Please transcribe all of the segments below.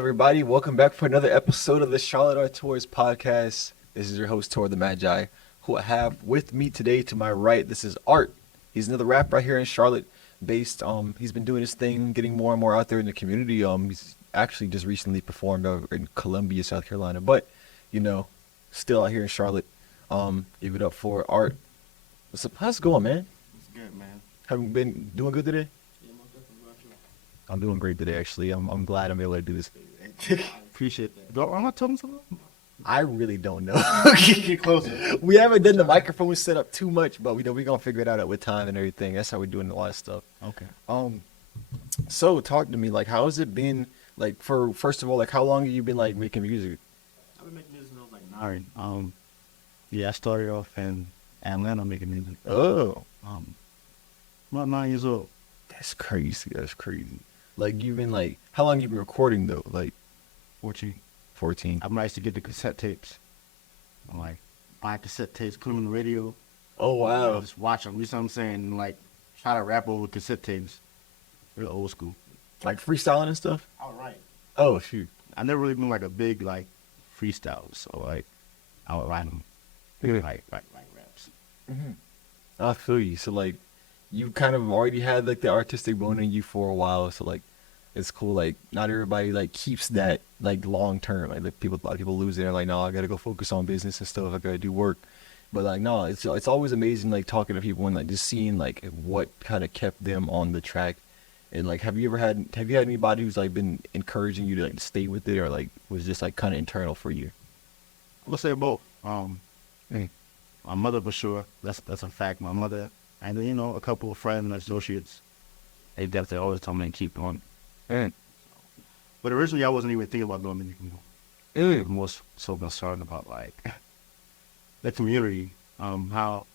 everybody? Welcome back for another episode of the Charlotte Art Tours podcast. This is your host, Tor the Magi, who I have with me today to my right. This is Art. He's another rapper right here in Charlotte, based. He's been doing his thing, getting more and more out there in the community. He's actually just recently performed over in Columbia, South Carolina, but you know, still out here in Charlotte. Give it up for Art. How's it going, man? It's good, man. Have you been doing good today? Yeah, most definitely about you. I'm doing great today, actually. I'm glad I'm able to do this. Appreciate that. Do I tell him something? I really don't know. Get closer. We haven't done the microphone set up too much, but we know we're gonna figure it out with time and everything. That's how we're doing a lot of stuff. Okay. So talk to me, like, how has it been, like, for first of all, like, how long have you been like making music? I've been making music since I was like 9. Yeah, I started off in Atlanta making music. Oh, About 9 years old. that's crazy. That's crazy. Like, you've been like, how long you been recording though? Like 14. 14. I used to get the cassette tapes. I'm like, buy cassette tapes, put them in the radio. Oh wow. Just watch them. You know what I'm saying? And like, try to rap over cassette tapes. Real old school. Like freestyling and stuff. All right. Oh shoot. I never really been like a big like freestyle. So like, I would write them. Like raps. I feel you. So like, you kind of already had like the artistic bone in you for a while. So like, it's cool. Like, not everybody like keeps that like long term. Like, a lot of people lose it. They're like, no, I gotta go focus on business and stuff. I gotta do work. But like, no, it's always amazing like talking to people and like just seeing like what kind of kept them on the track. And like, have you had anybody who's like been encouraging you to like stay with it, or like was just like kind of internal for you? I'm gonna say both. My mother for sure. That's a fact. My mother, and then a couple of friends and associates. They definitely always told me to keep going. But originally, I wasn't even thinking about doing music. I was more so concerned about like the community, how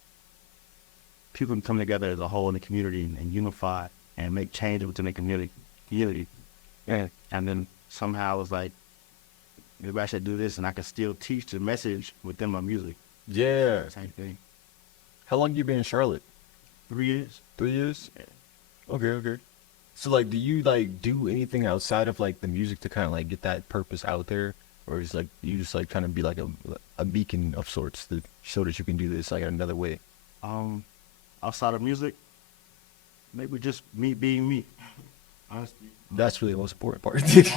people can come together as a whole in the community and unify and make change within the community. And then somehow it was like, maybe I should do this, and I can still teach the message within my music. Yeah. Same thing. How long you been in Charlotte? 3 years. 3 years? Yeah. Okay. So like, do you like do anything outside of like the music to kind of like get that purpose out there, or is like you just like trying to be like a beacon of sorts to show that you can do this like another way? Outside of music, maybe just me being me. Honestly. That's really the most important part. Art.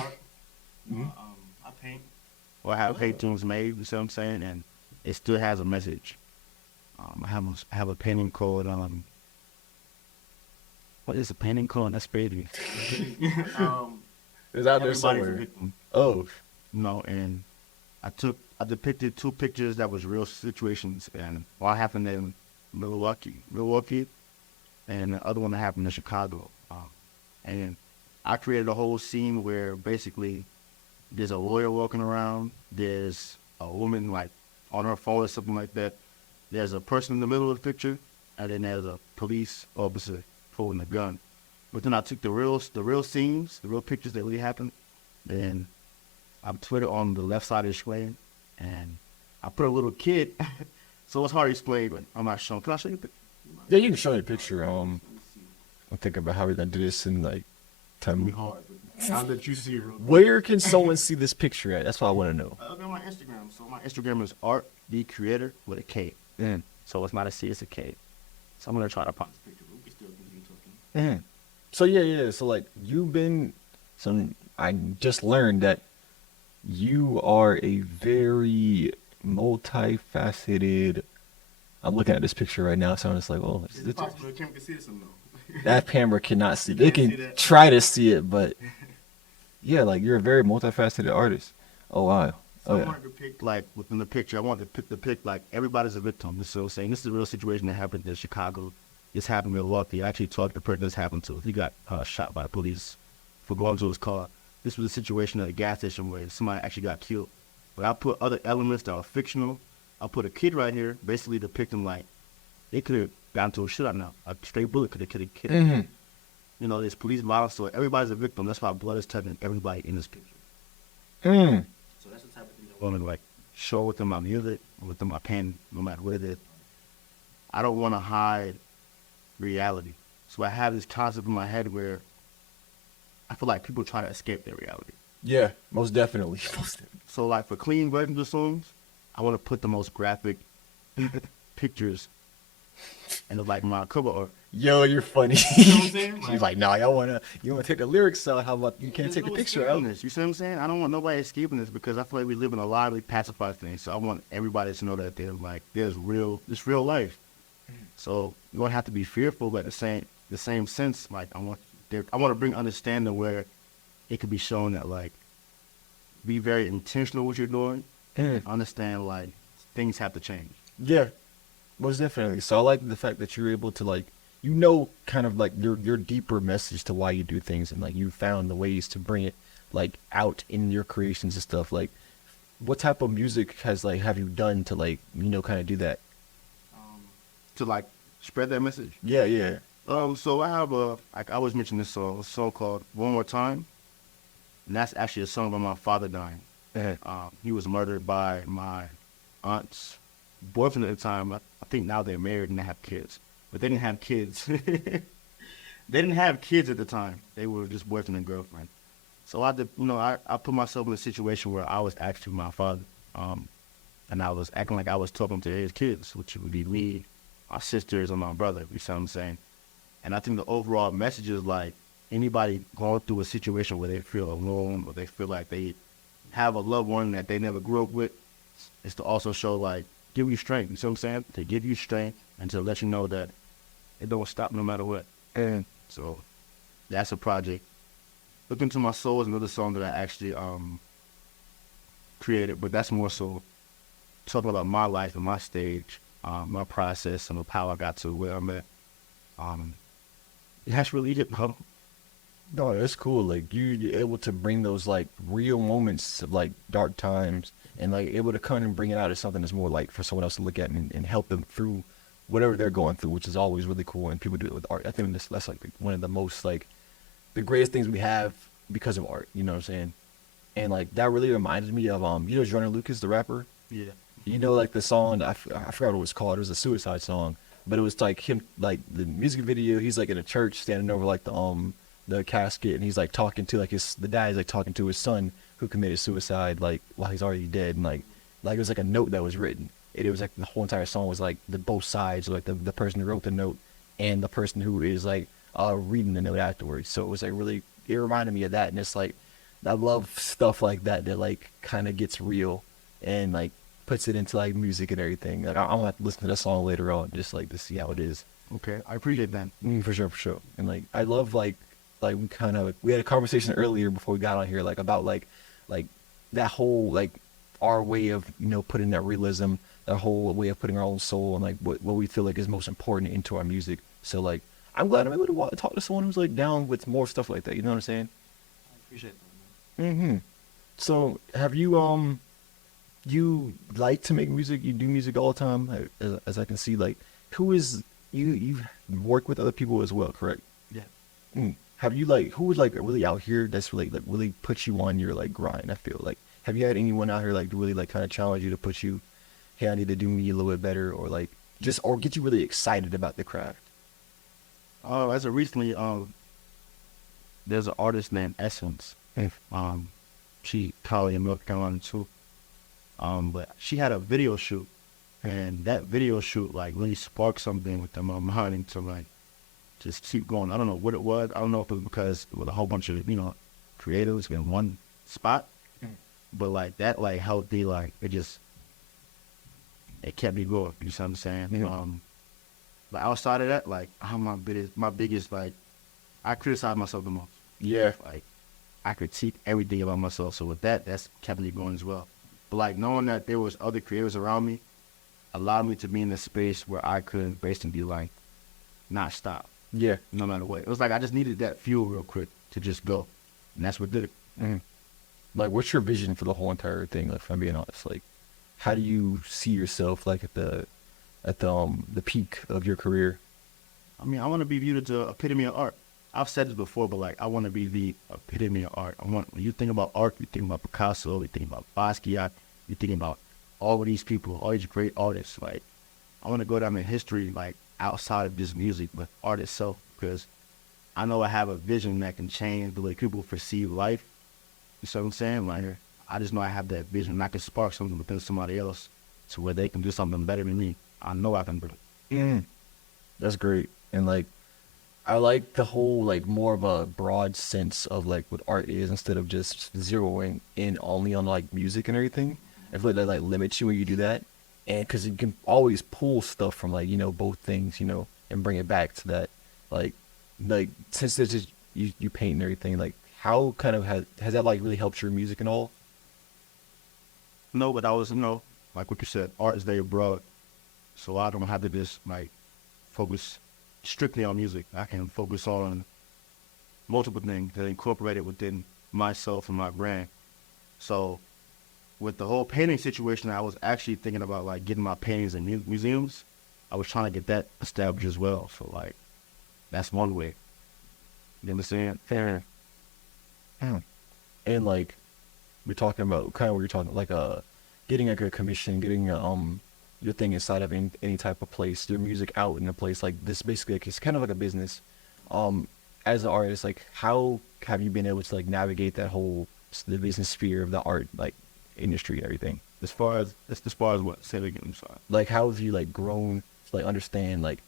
I paint. Or I have paintings made, you see what I'm saying? And it still has a message. I have a painting called, what is a painting called? That's crazy. It's out there Everybody's a somewhere. victim. Oh, And I depicted 2 pictures that was real situations, and what happened in Milwaukee, and the other one that happened in Chicago. And I created a whole scene where basically there's a lawyer walking around, there's a woman like on her phone or something like that, there's a person in the middle of the picture, and then there's a police officer holding a gun. But then I took the real scenes, the real pictures that really happened, and I put it on the left side of the screen, and I put a little kid, so it's hard to explain, but I'm not showing. Can I show you the picture? yeah, you can show me a picture. I'm thinking about how we're gonna do this and like tell me. Hard, but I'll let you see it real quick. Where can someone see this picture at? That's what I want to know. Look at my Instagram. So my Instagram is Art the Creator with a K. So it's not a C, it's a K. So I'm gonna try to find this picture. We can still continue talking. So yeah. So like I just learned that you are a very multifaceted. I'm looking at this picture right now, so I'm just like, oh, Is it possible the camera can see this or no? that camera cannot see. You They can't can see that? try to see it, but yeah, like you're a very multifaceted artist. Oh wow. So Oh I yeah. wanted to pick, like, within the picture, I wanted to depict, like, everybody's a victim. So saying this is a real situation that happened in Chicago. This happened in Milwaukee. I actually talked to the person this happened to. He got shot by the police for going to his car. This was a situation at a gas station where somebody actually got killed. But I put other elements that are fictional. I put a kid right here, basically depicting, like, they could have gotten to a shootout now. A straight bullet could have killed a kid. Mm-hmm. There's police violence, so everybody's a victim. That's why blood is touching everybody in this picture. Mm. So that's the type of thing I want to like show within my music, within my pen, no matter what it is. I don't want to hide reality. So I have this concept in my head where I feel like people try to escape their reality. Yeah, most definitely. Most definitely. So like for clean versions of songs, I want to put the most graphic pictures and like my cover art. Yo, you're funny. You see what I'm saying? She's like, nah, you wanna take the lyrics out? How about you can't There's take the no picture escaping out? this. You see what I'm saying? I don't want nobody escaping this because I feel like we live in a lively, pacified thing. So I want everybody to know that there's real life. So you don't have to be fearful, but the same sense, like I want to bring understanding where it could be shown that like be very intentional what you're doing. Mm, Understand like things have to change. yeah, most definitely. So I like the fact that you're able to like, kind of like your deeper message to why you do things, and like you found the ways to bring it like out in your creations and stuff. Like, what type of music has like have you done to like kind of do that? To like spread that message. Yeah, yeah. So I have like I always mention this song, a song called "One More Time," and that's actually a song about my father dying. Uh, He was murdered by my aunt's boyfriend at the time. I think now they're married and they have kids, but they didn't have kids. They didn't have kids at the time. They were just boyfriend and girlfriend. So I did, I put myself in a situation where I was actually my father, and I was acting like I was talking to his kids, which would be me, my sisters, and my brother. You see what I'm saying? And I think the overall message is like anybody going through a situation where they feel alone or they feel like they have a loved one that they never grew up with, is to also show like give you strength. You see what I'm saying? To give you strength and to let you know that it don't stop no matter what. and So that's a project. Look Into My Soul is another song that I actually created, but that's more so talking about my life and my stage, my process, and how I got to where I'm at. Um, that's really it, bro. no, that's cool. Like you're able to bring those like real moments of like dark times, and like able to come and bring it out as something that's more like for someone else to look at and help them through whatever they're going through, which is always really cool. And people do it with art. I think that's like one of the most like the greatest things we have because of art. You know what I'm saying? And like that really reminded me of Joyner Lucas, the rapper. Yeah. Like the song, I forgot what it was called. It was a suicide song, but it was like him, like the music video. He's like in a church, standing over like the casket, and he's like talking to like the dad is like talking to his son who committed suicide like while he's already dead, and like it was like a note that was written. It was like the whole entire song was like the both sides, like the person who wrote the note and the person who is like reading the note afterwards. So it was like really, it reminded me of that, and it's like I love stuff like that that like kind of gets real and like puts it into like music and everything. Like I'm gonna have to listen to that song later on just like to see how it is. Okay. I appreciate that. For sure, for sure. And like I love like we had a conversation earlier before we got on here like about like that whole like our way of putting that realism, that whole way of putting our own soul and like what we feel like is most important into our music. So like I'm glad I'm able to talk to someone who's like down with more stuff like that. You know what I'm saying? I appreciate Mm-hmm. So have you like to make music? You do music all the time, as I can see. Like, who is you work with other people as well, correct? that. Have you like who was like really out here that's really put you on your like grind? I feel like have you had anyone out here like really like kind of challenge you to put you, hey, I need to do me a little bit better, or like just or get you really excited about the craft? As of recently, there's an artist named Essence. Mm. She Cali in North Carolina too. But she had a video shoot, and that video shoot like really sparked something with them mind to like just keep going. I don't know what it was. I don't know if it was because it was a whole bunch of creatives in one spot, but like that like helped me like it kept me going. You see what I'm saying? Yeah. But outside of that, like I'm my biggest like I criticize myself the most. Yeah. Like I critique everything about myself. So with that, that's kept me going as well. But like knowing that there was other creators around me allowed me to be in a space where I could basically like not stop Yeah. no matter what. It was like I just needed that fuel real quick to just go, and that's what did it. Mm. Like, what's your vision for the whole entire thing? Like, if I'm being honest, like, how do you see yourself like at the peak of your career? I mean, I want to be viewed as the epitome of art. I've said this before, but like I want to be the epitome of art. When you think about art, you think about Picasso, you think about Basquiat, you think about all of these people, all these great artists. Like I want to go down in history, like outside of just music, but art itself, because I know I have a vision that can change the way people perceive life, You see what I'm saying? Like, I just know I have that vision, and I can spark something within somebody else to where they can do something better than me. I know I can do it. Mm. That's great. And like I like the whole like more of a broad sense of like what art is instead of just zeroing in only on like music and everything. I feel like that like limits you when you do that, and because you can always pull stuff from like both things, and bring it back to that, like since there's just you paint and everything, like how kind of has that like really helped your music and all? No, but I was, like what you said, art is very broad. So I don't have to just like focus strictly on music. I can focus on multiple things that are incorporated within myself and my brand. So with the whole painting situation, I was actually thinking about like getting my paintings in museums. I was trying to get that established as well. So like that's one way. You understand? Fair. And like we're talking about kind of what you're talking like getting like a commission, getting your thing inside of any type of place, your music out in a place like this, basically like it's kind of like a business. As an artist, like how have you been able to like navigate that whole the business sphere of the art like industry and everything? As far as what? Say it again. I'm sorry. Like how have you like grown to like understand like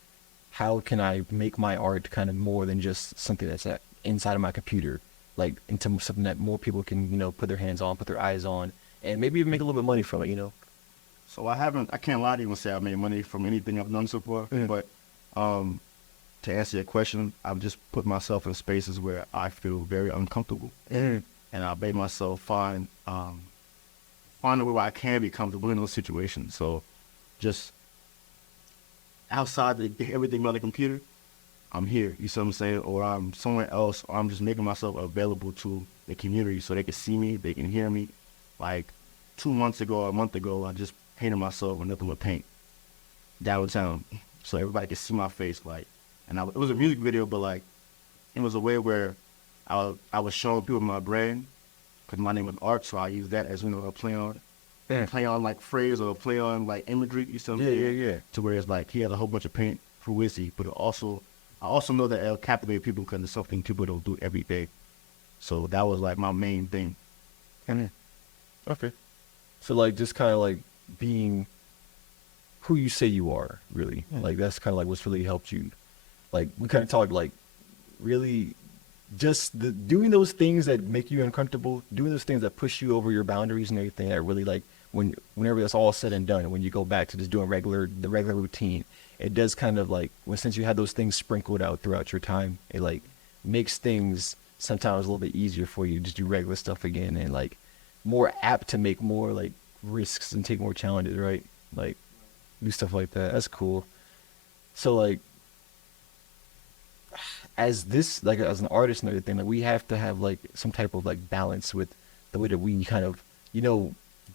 how can I make my art kind of more than just something that's inside of my computer, like into something that more people can put their hands on, put their eyes on, and maybe even make a little bit of money from it. So I can't lie to you and say I made money from anything I've done so far. Yeah. But to answer your question, I've just put myself in spaces where I feel very uncomfortable, and I made myself find a way where I can be comfortable in those situations. So just outside everything by the computer, I'm here. You see what I'm saying? Or I'm somewhere else, or I'm just making myself available to the community so they can see me, they can hear me. Like 2 months ago or a month ago, I just painted myself with nothing but paint downtown, so everybody could see my face. Like, and it was a music video, but like, it was a way where I was showing people my brand, because my name was Art, so I use that as a play on like phrase or play on like imagery. You see what I'm saying? Yeah. To where it's like he had a whole bunch of paint for Wizzy, but I also know that it'll captivate people because it's something people don't do every day. So that was like my main thing. Okay. So like just kind of like being who you say you are, really. Yeah. Like that's kind of like what's really helped you. Like we kind of talked like really just doing those things that make you uncomfortable, doing those things that push you over your boundaries and everything that really like whenever it's all said and done, when you go back to just doing the regular routine, it does kind of like since you had those things sprinkled out throughout your time, it like makes things sometimes a little bit easier for you to just do regular stuff again, and like more apt to make more like risks and take more challenges, right? Like do stuff like that. That's cool. So like as an artist and everything, like we have to have like some type of like balance with the way that we kind of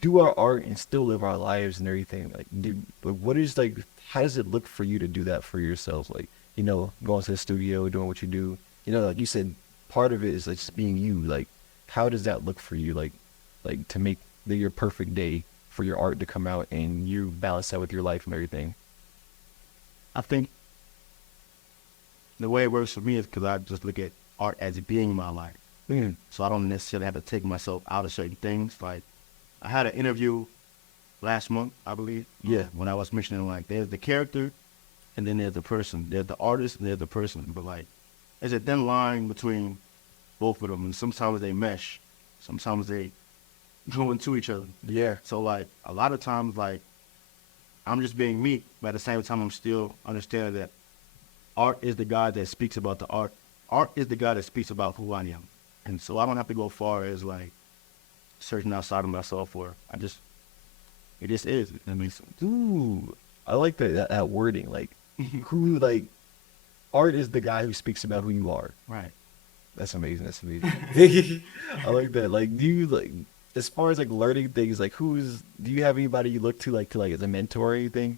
do our art and still live our lives and everything. Like what is like how does it look for you to do that for yourself? Like going to the studio, doing what you do. Like you said, part of it is like just being you. Like how does that look for you? Like to make your perfect day for your art to come out and you balance that with your life and everything. I think the way it works for me is because I just look at art as it being my life. So I don't necessarily have to take myself out of certain things. Like I had an interview last month, I believe. Yeah. When I was mentioning like there's the character and then there's the person. There's the artist and there's the person. But like there's a thin line between both of them, and sometimes they mesh. Sometimes they go into each other. Yeah. So like a lot of times like I'm just being me, but at the same time I'm still understanding that art is the God that speaks about the art. Art is the God that speaks about who I am. And so I don't have to go far as like searching outside of myself, or it just is. That makes sense. Ooh, I like that wording. Like, who like art is the guy who speaks about who you are. Right. That's amazing. That's amazing. I like that. Like, do you like as far as like learning things? Like, do you have anybody you look to like as a mentor or anything?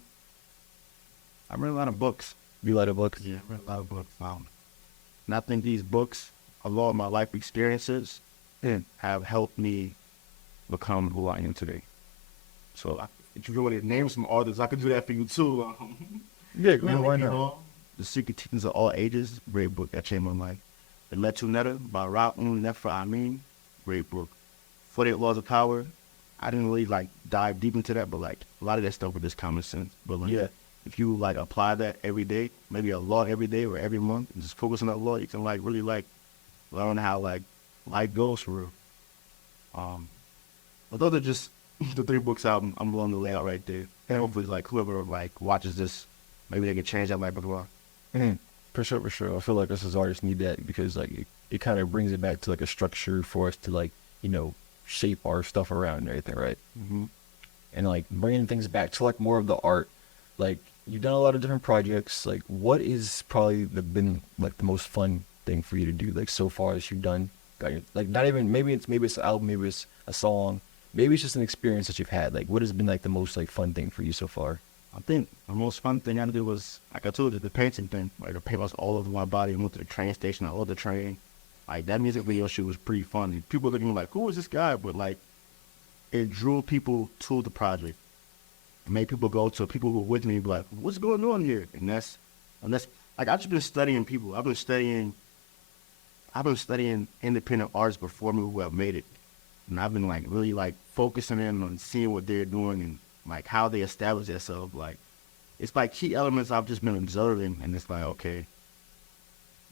I read a lot of books. You like a book? Yeah, I read a lot of books. And I think these books, along with my life experiences, have helped me become who I am today. So if you want to name some authors, I could do that for you too. Yeah, why not? The Secret Teachings of All Ages, great book that changed my life. The Letu Netta by Ra'un Nefer Amin, great book. 48 Laws of Power. I didn't really like dive deep into that, but like a lot of that stuff was just common sense. But like, Yeah. if you like apply that every day, maybe a law every day or every month, and just focus on that law, you can like really like learn how like life goes for real. But those are just the 3 books I'm willing to lay out right there. And hopefully, like whoever like watches this, maybe they can change that life as well. For sure, for sure. I feel like us as artists need that because like it kind of brings it back to like a structure for us to like, you know, shape our stuff around and everything, right? Mm-hmm. And like bringing things back to like more of the art. Like you've done a lot of different projects. Like what is probably been like the most fun thing for you to do like so far as you've done? Like not even maybe it's an album, maybe it's a song, maybe it's just an experience that you've had. Like what has been like the most like fun thing for you so far? I think the most fun thing I did was, like I told you, the painting thing. Like the paint was all over my body. I went to the train station. I loved the train. Like that music video shoot was pretty funny. People looking like, who is this guy? But like, it drew people to the project. It made people go to people who were with me and be like, what's going on here? And that's like I've just been studying people. I've been studying independent artists before me who have made it. And I've been like really like focusing in on seeing what they're doing and like how they establish themselves. Like it's like key elements I've just been observing, and it's like, okay,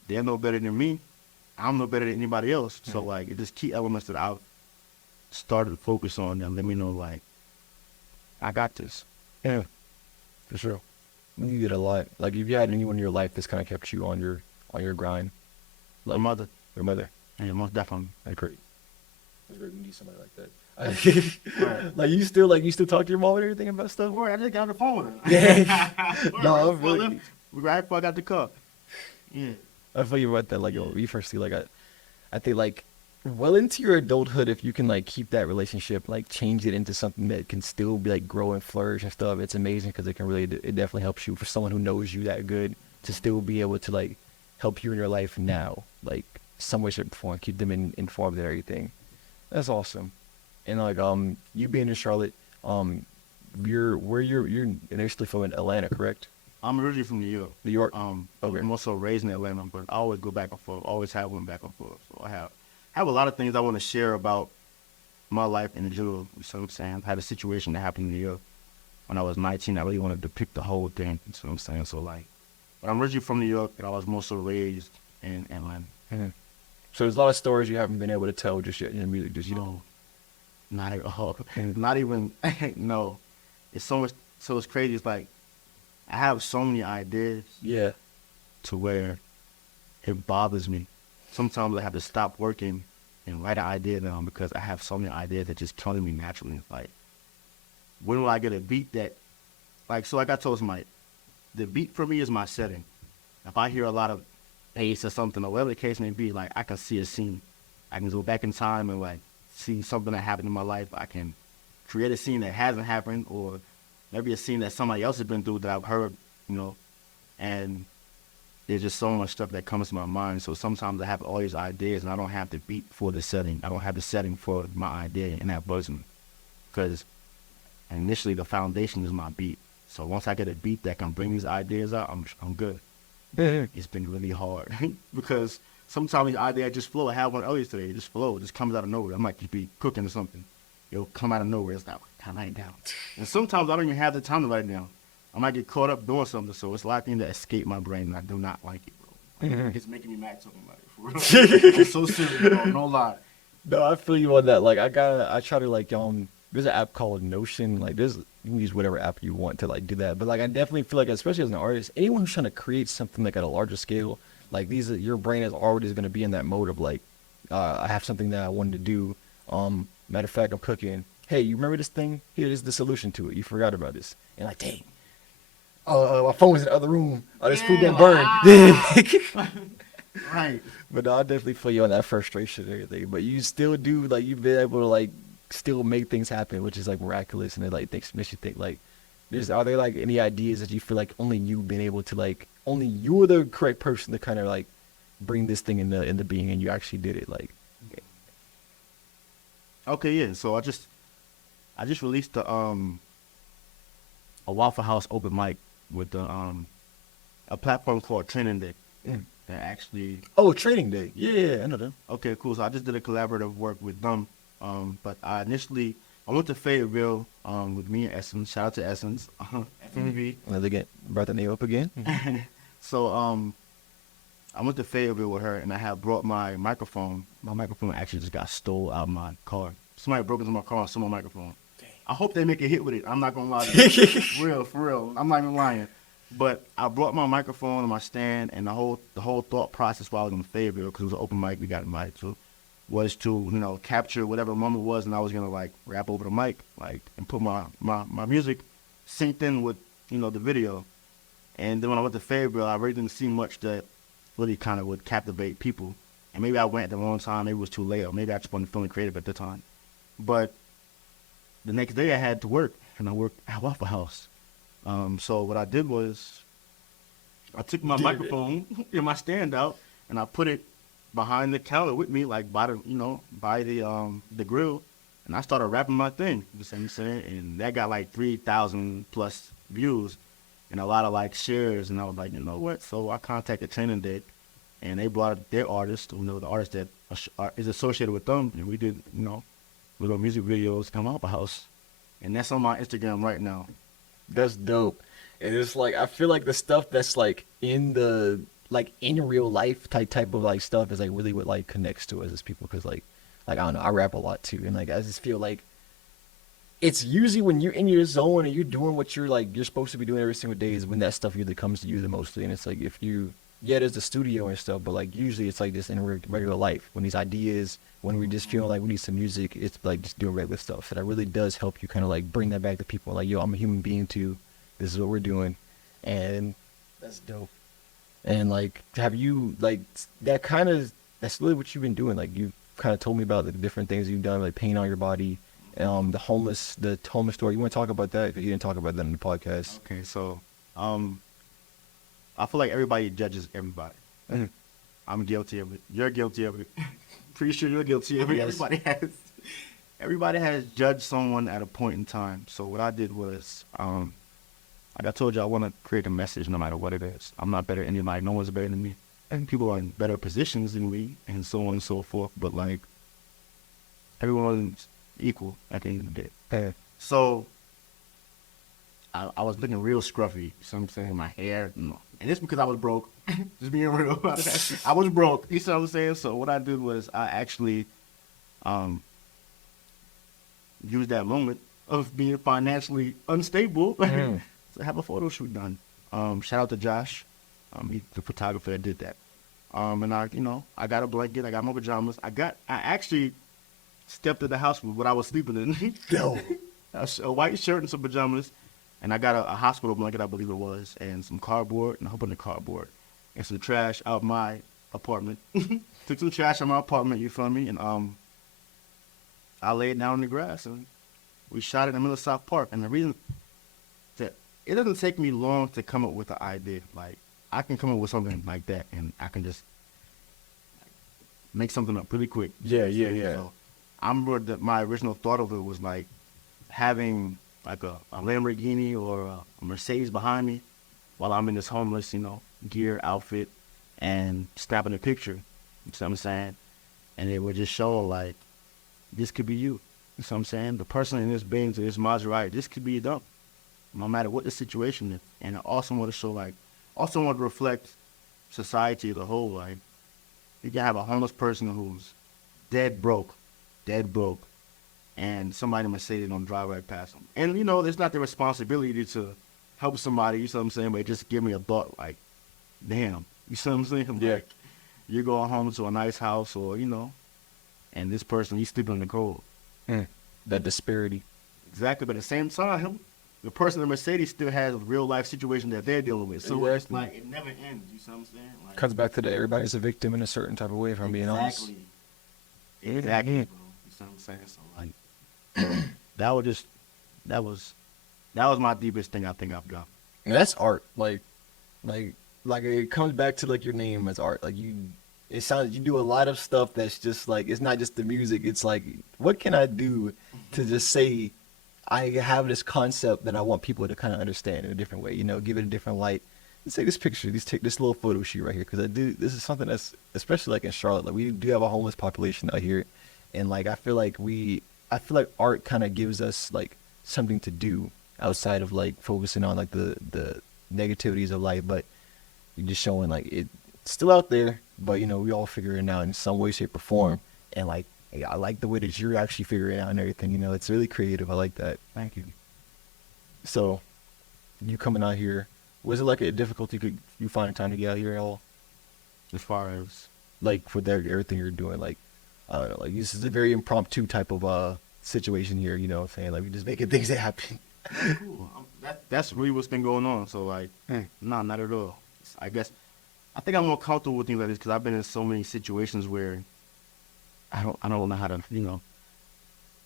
they're no better than me. I'm no better than anybody else. So like it's just key elements that I've started to focus on and let me know like I got this. Yeah, for sure. You did a lot. Like, have you had anyone in your life that's kind of kept you on your grind? My mother. Your mother. Yeah, most definitely. Like, great. It's great to need somebody like that. Like, you still talk to your mom and everything about stuff? Boy, I just got on the phone with her. Yeah. No, I'm really. Right before I got the car. Yeah. I feel you about that. Like, when you first see, like, I think, like, well into your adulthood, if you can, like, keep that relationship, like, change it into something that can still be, like, grow and flourish and stuff, it's amazing because it can really, it definitely helps you for someone who knows you that good to still be able to, like, help you in your life now, like, some way, shape, or form, keep them informed and everything. That's awesome. And, like, you being in Charlotte, you're initially from Atlanta, correct? I'm originally from New York. New York? Okay. I'm also raised in Atlanta, but I always go back and forth. Always have went back and forth. So I have a lot of things I want to share about my life in general. So I'm saying I had a situation that happened in New York when I was 19. I really want to depict the whole thing. You know what I'm saying? So like, but I'm originally from New York, and I was mostly raised in Atlanta. Mm-hmm. So there's a lot of stories you haven't been able to tell just yet in the music, just you know. Not at all. Not even. No. It's so much. So it's crazy. It's like I have so many ideas. Yeah. To where it bothers me. Sometimes I have to stop working and write an idea down because I have so many ideas that just come to me naturally. Like, when will I get a beat that, like, so like I told somebody, the beat for me is my setting. If I hear a lot of bass or something, or whatever the case may be, like, I can see a scene. I can go back in time and, like, see something that happened in my life. I can create a scene that hasn't happened, or maybe a scene that somebody else has been through that I've heard, you know, and there's just so much stuff that comes to my mind. So sometimes I have all these ideas and I don't have the beat for the setting. I don't have the setting for my idea in that buzzing. Because initially the foundation is my beat. So once I get a beat that can bring these ideas out, I'm good. It's been really hard because sometimes the idea just flow. I had one earlier today. It just flow. It just comes out of nowhere. I might just be cooking or something. It'll come out of nowhere. It's like, can I write it down? And sometimes I don't even have the time to write it down. I might get caught up doing something, so it's a lot of things that escape my brain, and I do not like it, bro. It's making me mad talking about it, for real. It's so serious, bro, no lie. No, I feel you on that. Like, I try to, like, there's an app called Notion. Like, you can use whatever app you want to, like, do that. But, like, I definitely feel like, especially as an artist, anyone who's trying to create something, like, at a larger scale, like, your brain is always going to be in that mode of, like, I have something that I wanted to do. Matter of fact, I'm cooking. Hey, you remember this thing? Here is the solution to it. You forgot about this. And, like, dang. My phone's in the other room. Oh, this food done burned. Right. But no, I definitely feel you on that frustration and everything. But you still do, like, you've been able to, like, still make things happen, which is, like, miraculous. And it, like, makes you think, like, are there, like, any ideas that you feel like only you've been able to, like, only you're the correct person to kind of, like, bring this thing into being, and you actually did it, like. Okay, yeah. So I just released a Waffle House open mic with a platform called Training Day. That actually. Oh, Training Day. Yeah, I know them. Okay, cool. So I just did a collaborative work with them But I went to Fayetteville with me and Essence. Shout out to Essence, FMV. Let's get brought the name up again. So I went to Fayetteville with her, and I had brought my microphone. My microphone actually just got stole out of my car. Somebody broke into my car and stole my microphone. I hope they make a hit with it. I'm not gonna lie to you. For real. I'm not even lying. But I brought my microphone and my stand, and the whole thought process while I was in Fayetteville, because it was an open mic we got invited to, was to capture whatever moment was, and I was gonna like rap over the mic, like, and put my music synced in with the video. And then when I went to Fayetteville, I really didn't see much that really kind of would captivate people. And maybe I went at the wrong time, maybe it was too late, or maybe I just wasn't feeling creative at the time. But the next day I had to work, and I worked at Waffle House. So what I did was I took my microphone and my stand out, and I put it behind the counter with me, like by the grill, and I started rapping my thing. You see what I'm saying? And that got like 3,000 plus views and a lot of like shares. And I was like, you know what? So I contacted Training Day, and they brought their artist, the artist that is associated with them, and we did little music videos come out the house, and that's on my Instagram right now. That's dope. And it's like, I feel like the stuff that's like in real life type of like stuff is like really what like connects to us as people. Cause like I don't know, I rap a lot too. And like, I just feel like it's usually when you're in your zone and you're doing what you're supposed to be doing every single day is when that stuff usually comes to you the most. And it's like, there's the studio and stuff, but like usually it's like just in regular life when these ideas, when we just feel like we need some music, it's like just doing regular stuff. So that really does help you kind of like bring that back to people. Like, yo, I'm a human being too. This is what we're doing. And that's dope. And like, have you like that's really what you've been doing. Like you kind of told me about the different things you've done, like paint on your body, the homeless story. You want to talk about that? Because you didn't talk about that in the podcast. Okay, so I feel like everybody judges everybody. I'm guilty of it. You're guilty of it. Pretty sure you're guilty of it. Yes. Everybody has judged someone at a point in time. So what I did was, like I told you, I want to create a message no matter what it is. I'm not better than anybody. No one's better than me. And people are in better positions than me, and so on and so forth. But like, everyone's equal at the end of the day. Yeah. So I was looking real scruffy. You know what I'm saying? My hair. And it's because I was broke. Just being real about it. I was broke. You see what I'm saying? So what I did was I actually used that moment of being financially unstable to have a photo shoot done. Shout out to Josh, he's the photographer that did that. And I got a blanket. I got my pajamas. I actually stepped to the house with what I was sleeping in. No. A white shirt and some pajamas. And I got a hospital blanket, I believe it was, and some cardboard, and a whole bunch of cardboard, and some trash out my apartment. Took some trash out my apartment, you feel me? And I laid down in the grass, and we shot it in the middle of South Park. And the reason that it doesn't take me long to come up with an idea. Like, I can come up with something like that, and I can just make something up really quick. Yeah. So I remember that my original thought of it was like having like a Lamborghini or a Mercedes behind me while I'm in this homeless, gear outfit and snapping a picture. You know what I'm saying? And it would just show like, this could be you. You know what I'm saying? The person in this Benz or this Maserati, this could be them, no matter what the situation is. And I also want to show also want to reflect society as a whole. Like, you can have a homeless person who's dead broke, and somebody might say they don't drive right past them. And, it's not their responsibility to help somebody, you see what I'm saying? But it just give me a thought, like, damn, you see what I'm saying? Yeah. Like, you're going home to a nice house or, and this person, he's sleeping in the cold. That disparity. Exactly, but at the same time, the person in Mercedes still has a real life situation that they're dealing with. So it's like, it never ends, you see what I'm saying? Like, Comes back to that everybody's a victim in a certain type of way, if I'm being honest. Exactly, bro. You see what I'm saying? So, like, that was my deepest thing I think I've got. And that's art. Like it comes back to like your name as art. Like it sounds, you do a lot of stuff that's just like, it's not just the music. It's like, what can I do to just say, I have this concept that I want people to kind of understand in a different way, give it a different light. Let's take this picture, take this little photo shoot right here. Cause this is something that's, especially like in Charlotte, like we do have a homeless population out here. and like I feel like art kind of gives us like something to do outside of like focusing on like the negativities of life, but you're just showing like it's still out there, but you know we all figure it out in some way, shape, or form, and like hey, I like the way that you're actually figuring it out and everything. You know, it's really creative. I like that. Thank you. So you coming out here, was it like a difficulty? Could you find time to get out here at all? As far as Like for that everything you're doing, like I don't know, like this is a very impromptu type of situation here. You know what I'm saying? Like we just making things happen. cool. That's really what's been going on. So like, no, not at all. I guess I think I'm more comfortable with things like this because I've been in so many situations where I don't know how to,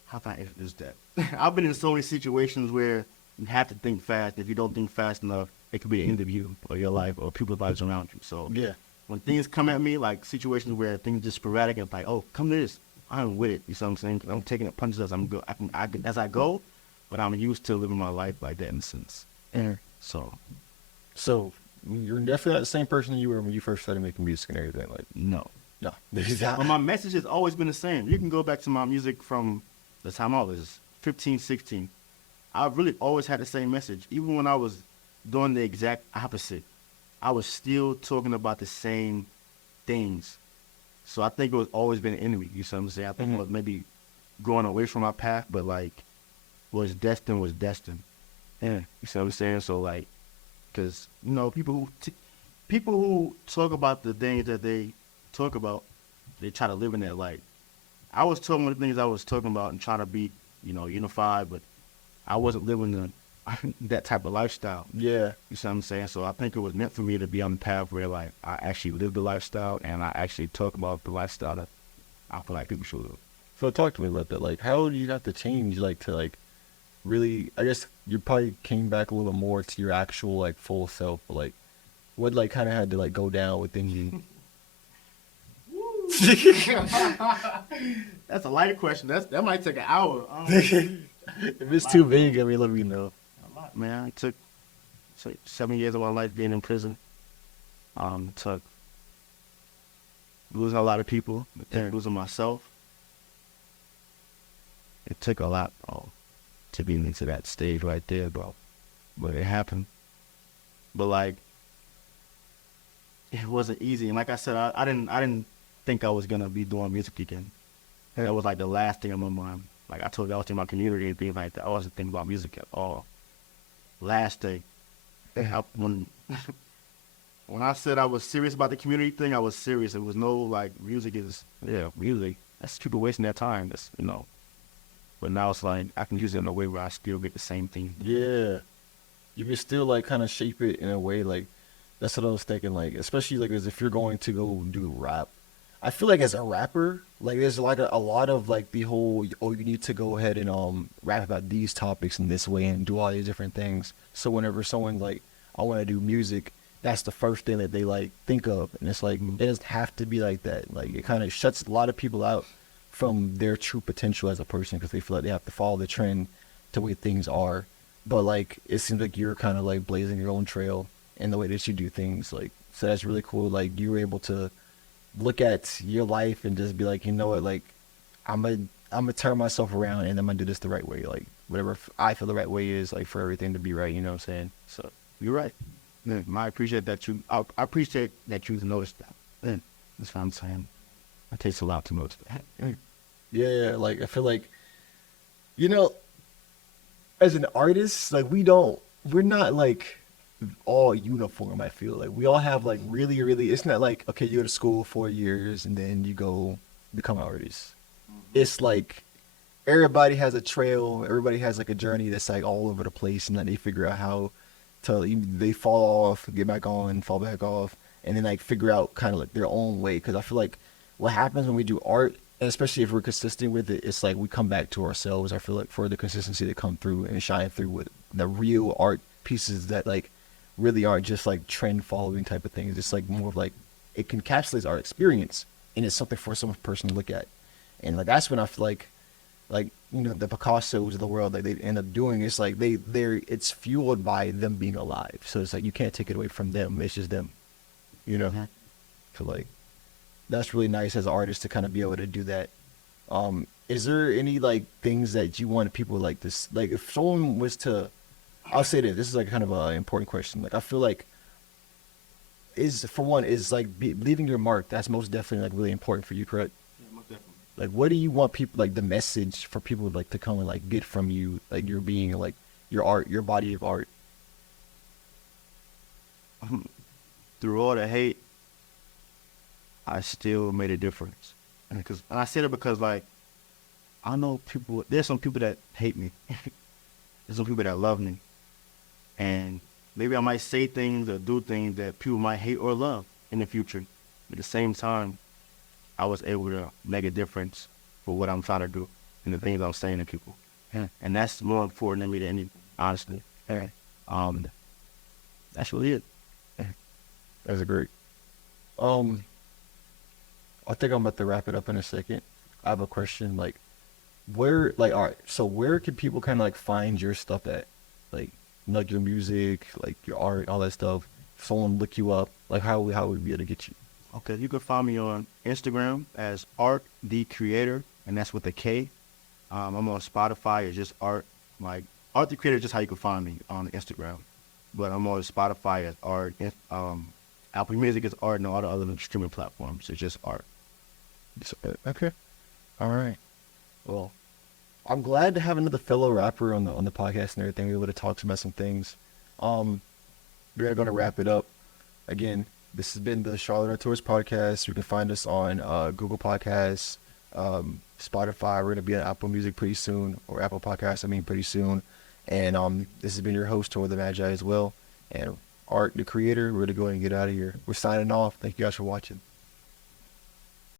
how can I introduce that? I've been in so many situations where you have to think fast. If you don't think fast enough, it could be an interview or your life or people's lives around you. So Yeah. when things come at me, like situations where things just sporadic, and it's like, oh, come to this, I'm with it. You see what I'm saying? 'Cause I'm taking it punches as I'm go, as I go, but I'm used to living my life like that in a sense. So So you're definitely not the same person you were when you first started making music and everything. Like no. no, But my message has always been the same. You can go back to my music from the time I was 15, 16. I've really always had the same message. Even when I was doing the exact opposite, I was still talking about the same things. So I think it was always been an enemy. You see what I'm saying? I think it was maybe going away from my path, but like was destined was destined. Yeah, you see what I'm saying? So like, because people who talk about the things that they talk about, they try to live in that light. I was talking the things I was talking about and trying to be, unified, but I wasn't living that type of lifestyle. yeah. You see what I'm saying? So I think it was meant for me to be on the path where like I actually live the lifestyle and I actually talk about the lifestyle that I feel like people should live. So talk to me about that. Like, how did you have to change, like, to like really? I guess you probably came back a little more to your actual like full self. But like, what like kind of had to like go down within you? That's a lighter question. That might take an hour. If it's too big, I mean, let me know. A lot, man. It took 7 years of my life being in prison. It took losing a lot of people. It took losing myself. It took a lot, to be into that stage right there, bro. But it happened. But like, it wasn't easy. And like I said, I didn't think I was gonna be doing music again. That was like the last thing on my mind. Like I told you, I was in my community and things like that. I wasn't thinking about music at all. Last day, when I said I was serious about the community thing, I was serious. It was no like music. That's people wasting their time. But now it's like I can use it in a way where I still get the same thing. Yeah, you can still like kind of shape it in a way like that's what I was thinking. Like, especially like as if you're going to go do rap. I feel like as a rapper, like there's like a lot of like the whole you need to go ahead and rap about these topics in this way and do all these different things. So whenever someone's like, I want to do music, that's the first thing that they like think of, and it's like it doesn't have to be like that. Like it kind of shuts a lot of people out from their true potential as a person because they feel like they have to follow the trend to the way things are. But like it seems like you're kind of like blazing your own trail in the way that you do things. Like so that's really cool. Like you were able to look at your life and just be like, you know what, like I'm gonna turn myself around and I'm gonna do this the right way. Like whatever I feel the right way is, like for everything to be right. You know what I'm saying? So You're right. Yeah, I appreciate that you. I appreciate that you noticed that. Yeah, that's what I'm saying. It takes a lot to notice that. yeah, like I feel like, you know, as an artist, like we're not like all uniform. I feel like we all have like really, really. It's not like okay, you go to school 4 years and then you go become an artist. It's like everybody has a trail. Everybody has like a journey that's like all over the place, and then they figure out how to. They fall off, get back on, fall back off, and then like figure out kind of like their own way. Because I feel like what happens when we do art, and especially if we're consistent with it, it's like we come back to ourselves. I feel like for the consistency to come through and shine through with the real art pieces that like really aren't just like trend following type of things. It's like more of like it encapsulates our experience and it's something for some person to look at. And like that's when I feel like you know the Picassos of the world like they end up doing it's like they're it's fueled by them being alive. So it's like you can't take it away from them. It's just them. You know? So like that's really nice as an artist to kind of be able to do that. Is there any like things that you want people like this? Like, if someone was to, I'll say this. This is like kind of an important question. Like, I feel like is for one is like leaving your mark. That's most definitely like really important for you, correct? Yeah, most definitely. Like, what do you want people like the message for people like to come and like get from you, like your being, like your art, your body of art? Through all the hate, I still made a difference. And I said it because like I know people. There's some people that hate me. There's some people that love me, and maybe I might say things or do things that people might hate or love in the future. But at the same time, I was able to make a difference for what I'm trying to do and the things I'm saying to people. Yeah. And that's more important than me than anything, honestly. Yeah. That's really it. That's great. Um, I think I'm about to wrap it up in a second. I have a question. Like, where, like, all right. So, where can people kind of like find your stuff at? Like your music, like your art, all that stuff. If someone look you up, like, how would we be able to get you? Okay, you can find me on Instagram as Art the Creator, and that's with a K. I'm on Spotify. It's just Art. Like Art the Creator is just how you can find me on Instagram. But I'm on Spotify as Art. Apple Music is Art, and all the other streaming platforms. It's just Art. Okay. All right. Well, I'm glad to have another fellow rapper on the podcast and everything. We were able to talk about some things. We're gonna wrap it up. Again, this has been the Charlotte Tours podcast. You can find us on Google Podcasts, Spotify. We're gonna be on Apple Music pretty soon, or Apple Podcasts. I mean, pretty soon. And this has been your host, Tor the Magi, as well. And Art the Creator. We're gonna go ahead and get out of here. We're signing off. Thank you guys for watching.